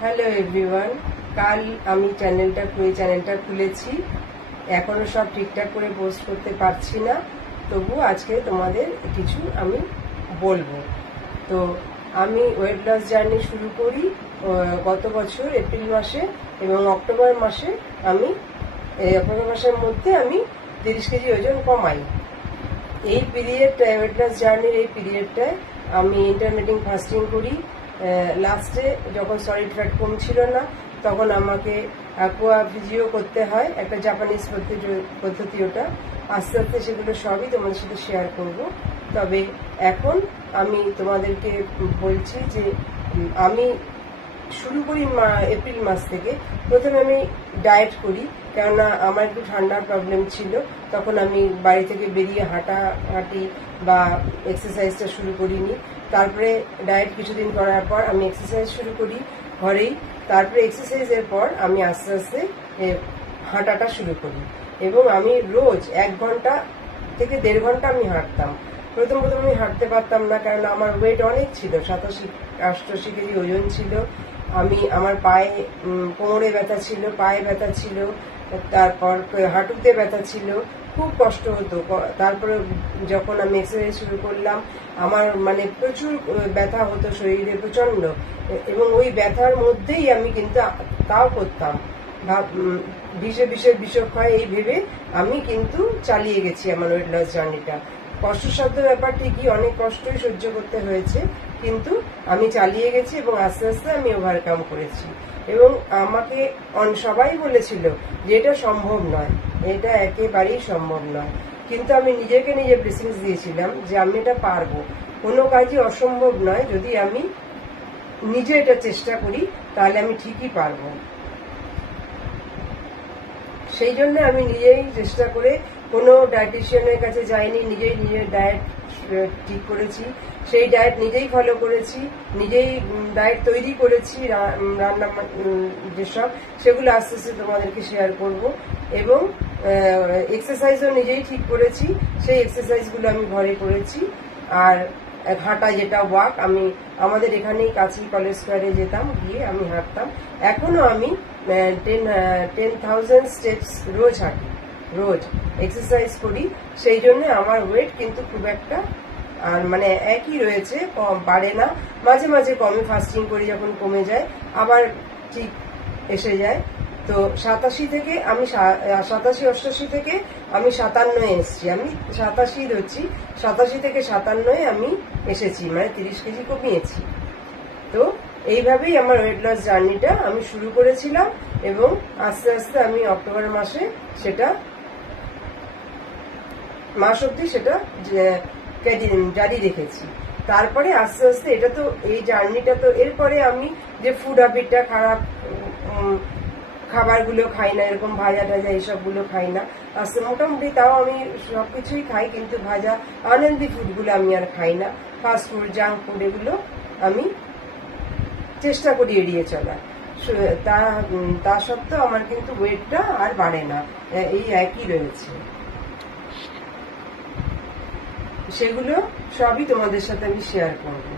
Hello everyone, কাল আমি চ্যানেলটা খুলেছি। এখনো সব ঠিকঠাক করে পোস্ট করতে পারছি না, তবু আজকে তোমাদের কিছু আমি বলবো। তো আমি ওয়েট লস জার্নি শুরু করি গত বছর এপ্রিল মাসে, এবং অক্টোবর মাসের মধ্যে আমি 30 কেজি ওজন কমাই। এই পিরিয়ডটায়, ওয়েট লস জার্নির এই পিরিয়ডটায় আমি ইন্টারমিটেন্ট ফাস্টিং করি। লাস্টে যখন সলিড ফ্যাট কমছিল না, তখন আমাকে অ্যাকোয়া ফিজিও করতে হয়, একটা জাপানিজ পদ্ধতি ওটা। আস্তে আস্তে সেগুলো সবই তোমাদের সাথে শেয়ার করব। তবে এখন আমি তোমাদেরকে বলছি যে আমি শুরু করি এপ্রিল মাস থেকে। প্রথমে আমি ডায়েট করি, কেননা আমার একটু ঠান্ডার প্রবলেম ছিল। তখন আমি বাড়ি থেকে বেরিয়ে হাঁটাহাঁটি বা এক্সারসাইজটা শুরু করিনি। তারপরে ডায়েট কিছুদিন করার পর আমি এক্সারসাইজ শুরু করি ঘরেই। তারপরে এক্সারসাইজের পর আমি আস্তে আস্তে হাঁটাটা শুরু করি, এবং আমি রোজ 1 ঘন্টা থেকে 1.5 ঘন্টা আমি হাঁটতাম। প্রথম আমি হাঁটতে পারতাম না, কারণ আমার ওয়েট অনেক ছিল, 87-88 কেজি ওজন ছিল। আমার পায়ে, কোমরে ব্যথা ছিল, পায়ে ব্যথা ছিল, তারপর হাঁটুতে ব্যথা ছিল, খুব কষ্ট হতো। তারপরে যখন আমি এক্সারসাইজ শুরু করলাম, আমার প্রচুর ব্যথা হতো শরীরে, প্রচন্ড। এবং ওই ব্যথার মধ্যেই আমি কিন্তু তাও করতাম, বিষক্ষয় এই ভেবে আমি কিন্তু চালিয়ে গেছি আমার ওয়েট লস জার্নিটা। কষ্টসাধ্য ব্যাপার ঠিকই, অনেক কষ্টই সহ্য করতে হয়েছে, কিন্তু আমি চালিয়ে গেছি এবং আস্তে আস্তে আমি ওভারকাম করেছি। এবং আমাকে সবাই বলেছিল যে এটা সম্ভব নয়, এটা একেবারেই সম্ভব নয়, কিন্তু আমি নিজেকে নিজে ব্লেসিংস দিয়েছিলাম যে আমি এটা পারবো। কোনো কাজই অসম্ভব নয়, যদি আমি নিজে এটা চেষ্টা করি তাহলে আমি ঠিকই পারবো। সেই জন্য আমি নিজেই চেষ্টা করে, কোনো ডায়েটিশিয়ানের কাছে যাইনি, নিজের ডায়েট ঠিক করেছি, সেই ডায়েট নিজেই ফলো করেছি, নিজেই ডায়েট তৈরি করেছি, রান্না যেসব, সেগুলো আস্তে আস্তে তোমাদেরকে শেয়ার করব। এবং এক্সারসাইজও নিজেই ঠিক করেছি, সেই এক্সারসাইজগুলো আমি ঘরে করেছি। আর হাঁটা, যেটা ওয়াক, আমি আমাদের এখানেই কাছেই কলেজ স্কোয়ারে যেতাম, গিয়ে আমি হাঁটতাম। এখনো আমি 10,000 স্টেপস রোজ হাঁটি, রোজ এক্সারসাইজ করি। সেই জন্য আমার ওয়েট কিন্তু খুব একটা আর একই রয়েছে, কম বাড়ে না। মাঝে মাঝে কমে, ফাস্টিং করি যখন কমে যায়, আবার ঠিক এসে যায়। তো 87 থেকে আমি 87-88 থেকে আমি 57 এসেছি, আমি 87 ধরছি, 87 থেকে 57 আমি এসেছি, 30 কেজি কমিয়েছি। তো এইভাবেই আমার ওয়েট লস জার্নিটা আমি শুরু করেছিলাম, এবং আস্তে আস্তে আমি অক্টোবর মাসে সেটা মাস অব্দি সেটা জারি রেখেছি। তারপরে আস্তে আস্তে এটা তো, এই জার্নিটা তো, এরপরে আমি যে ফুড হ্যাবিটটা খারাপ, খাবারগুলো খাই না, এরকম ভাজা টাজা এইসবগুলো খাই না। আস্তে মোটামুটি তাও আমি সবকিছুই খাই, কিন্তু ভাজা আনহেলদি ফুডগুলো আমি আর খাই না। ফাস্ট ফুড, জাঙ্ক ফুড, এগুলো আমি চেষ্টা করি এড়িয়ে চলার। তা সত্ত্বেও আমার কিন্তু ওয়েটটা আর বাড়ে না, এই একই রয়েছে। সেগুলো সবই তোমাদের সাথে আমি শেয়ার করবো।